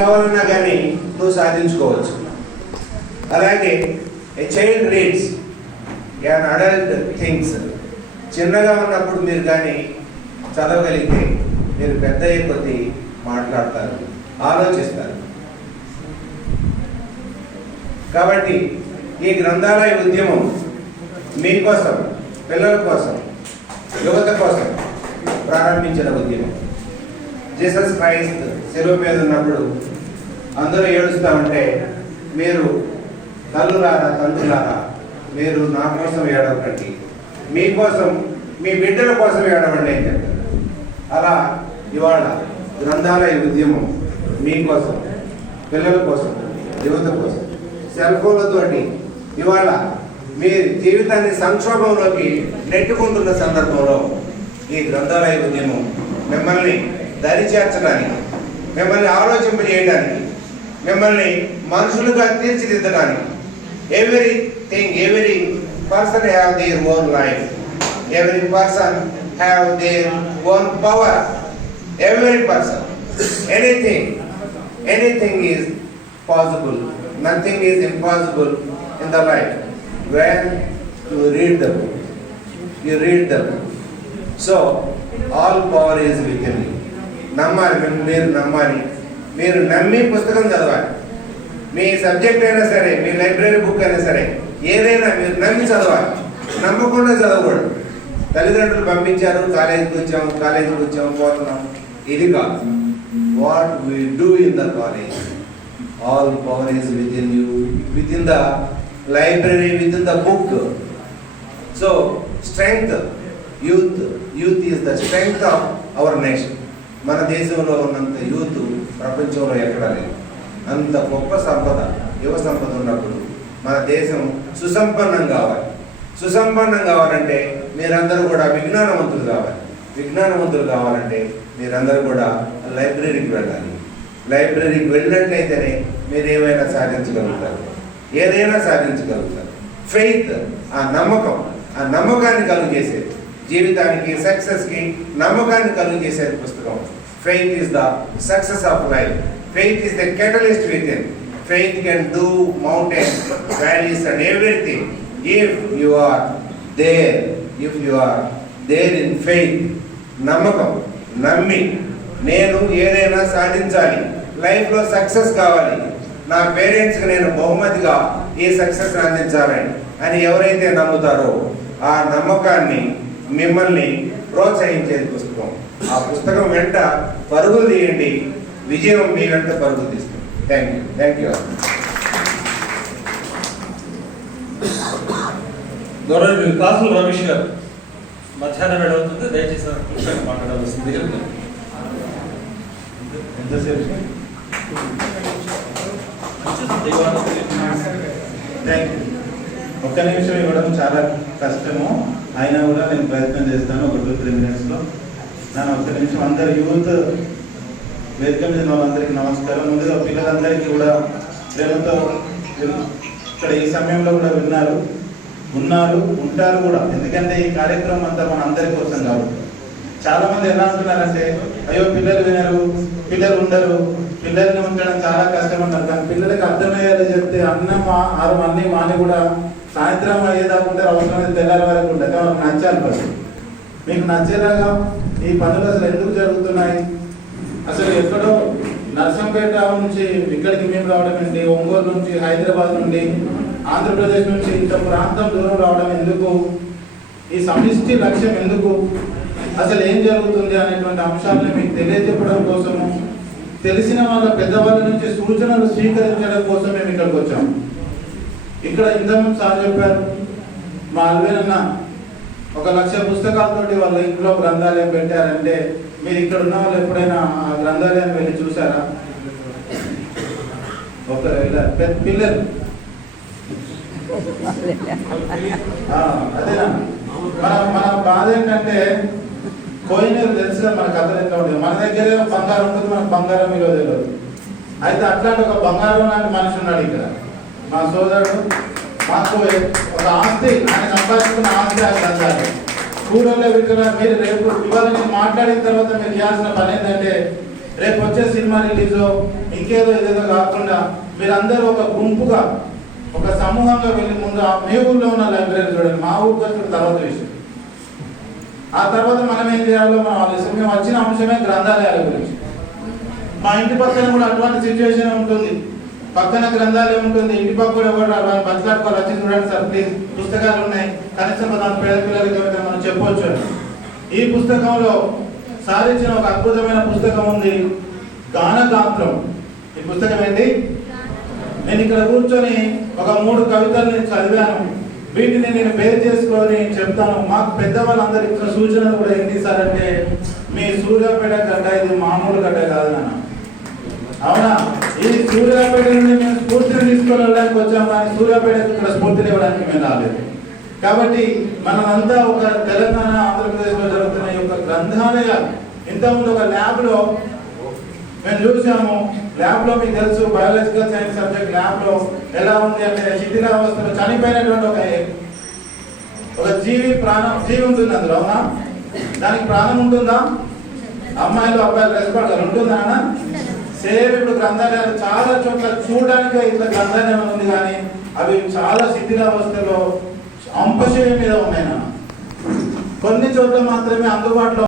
కావాలన్నా కానీ నువ్వు సాధించుకోవచ్చు. అలాగే a child reads an adult things. చిన్నగా ఉన్నప్పుడు మీరు కానీ చదవగలిగితే మీరు పెద్ద అయ్యే కొద్దీ మాట్లాడతారు, ఆలోచిస్తారు. కాబట్టి ఈ గ్రంథాలయ ఉద్యమం మీకోసం, పిల్లల కోసం, యువత కోసం ప్రారంభించిన ఉద్యమం. జీసస్ క్రైస్ట్ శిలువ మీద ఉన్నప్పుడు అందరూ ఏడుస్తూ ఉంటే మీరు తల్లులారా, తండ్రులారా, మీరు నా కోసం ఏడవకండి, మీకోసం, మీ బిడ్డల కోసం ఏడవండి అని చెప్తారు. అలా ఇవాళ గ్రంథాలయ ఉద్యమం మీకోసం, పిల్లల కోసం, యువత కోసం. సెల్ ఫోన్లతోటి ఇవాళ మీ జీవితాన్ని సంక్షోభంలోకి నెట్టుకుంటున్న సందర్భంలో ఈ గ్రంథాలయ ఉద్యమం మిమ్మల్ని దరిచేర్చడానికి, మిమ్మల్ని ఆలోచింపజేయడానికి, మిమ్మల్ని మనుషులుగా తీర్చిదిద్దడానికి. every person have their own life, every person have their own power, every person, anything is possible, nothing is impossible in the life when you read the book. So all power is within you. మీరు నమ్మి పుస్తకం చదవాలి. మీ subject అయినా సరే, మీ library book అయినా సరే, ఏదైనా మీరు నమ్మి చదవాలి, నమ్మకుండా చదవకూడదు. తల్లిదండ్రులు పంపించారు, కాలేజీకి వచ్చాము పోతున్నాం, ఇది కాదు. What we do in the college, all power is with in you, with in the library, with in the book. So strength, youth is the strength of our nation. మన దేశంలో ఉన్నంత యూత్ ప్రపంచంలో ఎక్కడా లేదు. అంత గొప్ప సంపద, యువ సంపద ఉన్నప్పుడు మన దేశం సుసంపన్నం కావాలి. సుసంపన్నం కావాలంటే మీరందరూ కూడా విజ్ఞానవంతులు కావాలి. విజ్ఞానవంతులు కావాలంటే మీరందరూ కూడా లైబ్రరీకి వెళ్ళాలి. లైబ్రరీకి వెళ్ళినట్లయితేనే మీరు ఏమైనా సాధించగలుగుతారు, ఏదైనా సాధించగలుగుతారు. ఫెయిత్, ఆ నమ్మకాన్ని కలుగు చేసేది, జీవితానికి, సక్సెస్కి నమ్మకాన్ని కలుగు చేసేది పుస్తకం. Faith is the success of life. Faith is the catalyst within. Faith can do mountains, valleys and everything. If you are there in faith, నమ్మకం, నమ్మి నేను ఏదైనా సాధించాలి, లైఫ్లో సక్సెస్ కావాలి, నా పేరెంట్స్కి నేను బహుమతిగా ఈ సక్సెస్ అందించాలని అని ఎవరైతే నమ్ముతారో ఆ నమ్మకాన్ని, మిమ్మల్ని ప్రోత్సహించేది పుస్తకం. ఆ పుస్తకం వెంట పరుగులు తీయండి, విజయం మీ వెంట పరుగులు తీస్తుంది. Thank you. గౌరవ కాసుల రమేష్ గారు మధ్యాహ్నం వేళ అవుతుంది, దయచేసి పుస్తకం మాట్లాడవలసింది. ఒక్క నిమిషం ఇవ్వడం చాలా కష్టము, అయినా కూడా నేను ప్రయత్నం చేస్తాను. ఒక 2-3 minutesలో. నన్ను ఒక్క నిమిషం, అందరు యూత్ వేదిక మీద వాళ్ళందరికీ నమస్కారం. ముందుగా పిల్లలందరికీ కూడా ప్రేమతో ఇక్కడ ఈ సమయంలో కూడా ఉన్నారు, ఉంటారు కూడా. ఎందుకంటే ఈ కార్యక్రమం అంతా మన అందరి కోసం కాబట్టి. చాలా మంది ఎలా అంటున్నారంటే, అయ్యో పిల్లలు వినరు, పిల్లలు ఉండరు, పిల్లల్ని ఉంచడం చాలా కష్టం అంటారు. కానీ పిల్లలకి అర్థమయ్యేది చెప్తే అన్నీ మాని కూడా సాయంత్రం అయ్యేదాకా ఉంటారు, అవసరమైతే తెల్లారి వరకు ఉంటుంది. వాళ్ళకి నచ్చాలి. ఫస్ట్ మీకు నచ్చేలాగా ఈ పనులు అసలు ఎందుకు జరుగుతున్నాయి, అసలు ఎక్కడో నర్సంపేట నుంచి ఇక్కడికి మేము రావడం ఏంటి, ఒంగోలు నుంచి, హైదరాబాద్ నుండి, ఆంధ్రప్రదేశ్ నుంచి ఇంత ప్రాంతం దూరం రావడం ఎందుకు, ఈ సమిష్టి లక్ష్యం ఎందుకు, అసలు ఏం జరుగుతుంది అనేటువంటి అంశాలను మీకు తెలియజెప్పడం కోసము, తెలిసిన వాళ్ళ పెద్దవాళ్ళ నుంచి సూచనలు స్వీకరించడం కోసం మేము ఇక్కడికి వచ్చాము. ఇక్కడ ఇంతకుముందు సార్ చెప్పారు, మా అల్వేనన్న 1,00,000 పుస్తకాలతోటి వాళ్ళ ఇంట్లో గ్రంథాలయం పెట్టారంటే, మీరు ఇక్కడ ఉన్న వాళ్ళు ఎప్పుడైనా ఆ గ్రంథాలయాన్ని వెళ్ళి చూసారా? పిల్లలు అదేనా మన బాధ ఏంటంటే, కోయినూరు తెలిసిన మన కథలు ఎట్లా ఉంటుంది. మన దగ్గరే బంగారం ఉంటుంది, మనకు బంగారం విలువ తెలియదు. అయితే అట్లాంటి ఒక బంగారం లాంటి మనిషి ఉన్నాడు ఇక్కడ, మా సోదరుడు. మాకు ఒక ఆస్తి, ఆయన సంపాదించుకున్న ఆస్తి ఆ గ్రంథాలు. కూడల్లో వింటున్నారు. మీరు రేపు ఇవాళ నేను మాట్లాడిన తర్వాత మీరు చేయాల్సిన పని ఏంటంటే, రేపు వచ్చే సినిమా రిలీజో ఇంకేదో ఏదేదో కాకుండా మీరందరూ ఒక గుంపుగా ఒక సమూహంగా వెళ్ళి ముందు మీ ఊళ్ళో ఉన్న లైబ్రరీ చూడండి, మా ఊరికి వచ్చిన తర్వాత విషయం. ఆ తర్వాత మనం ఏం చేయాలో మనం ఆలోచిస్తాం. మేము వచ్చిన అంశమే గ్రంథాలయాల గురించి. మా ఇంటి పక్కన కూడా అటువంటి సిచ్యువేషన్ ఉంటుంది, పక్కన గ్రంథాలయం ఉంటుంది, ఇంటి పక్క కూడా బతలాడుకోవాలి, వచ్చి చూడండి సార్ ప్లీజ్ పుస్తకాలు ఉన్నాయి, కనీసం దాని పేద పిల్లలకి మనం చెప్పవచ్చు. ఈ పుస్తకంలో సాధించిన ఒక అద్భుతమైన పుస్తకం ఉంది, గానగాత్రం. ఈ పుస్తకం ఏంటి? నేను ఇక్కడ కూర్చొని ఒక 3 కవితల్ని చదివాను, వీటిని నేను బేర్ చేసుకొని చెప్తాను. మాకు పెద్దవాళ్ళందరూ ఇచ్చిన సూచనలు కూడా ఏంటి సార్ అంటే, మీ సూర్యాపేట గడ్డ ఇది మామూలు గడ్డ కాదు నాన్న, అవునా? ఈ సూర్యాపేట నుండి మేము స్ఫూర్తిని తీసుకొని వెళ్ళడానికి వచ్చాము, కానీ సూర్యాపేటకు ఇక్కడ స్ఫూర్తిని ఇవ్వడానికి మేము రాలేదు. కాబట్టి మనమంతా ఒక తెలంగాణ ఆంధ్రప్రదేశ్లో జరుగుతున్న ఈ యొక్క గ్రంథాలయాలు, ఇంతకుముందు ఒక ల్యాబ్లో మేము చూసాము, ల్యాబ్లో మీకు తెలుసు బయాలజికల్ సైన్స్ సబ్జెక్ట్ ల్యాబ్లో ఎలా ఉంది అంటే శిథిలావస్థలో చనిపోయినటువంటి ఒక జీవి ఉంటుంది అందులో, అవునా? దానికి ప్రాణం ఉంటుందా? అమ్మాయిలు అబ్బాయిలు రెస్పాండ్ ఉంటుందా? సేమ్ ఇప్పుడు గ్రంథాలయాలు చాలా చోట్ల చూడడానికి ఇట్లా గ్రంథాలయం ఉంది, కానీ అవి చాలా శిథిలావస్థలో అంపశయం మీద ఉన్నాయి. కొన్ని చోట్ల మాత్రమే అందుబాటులో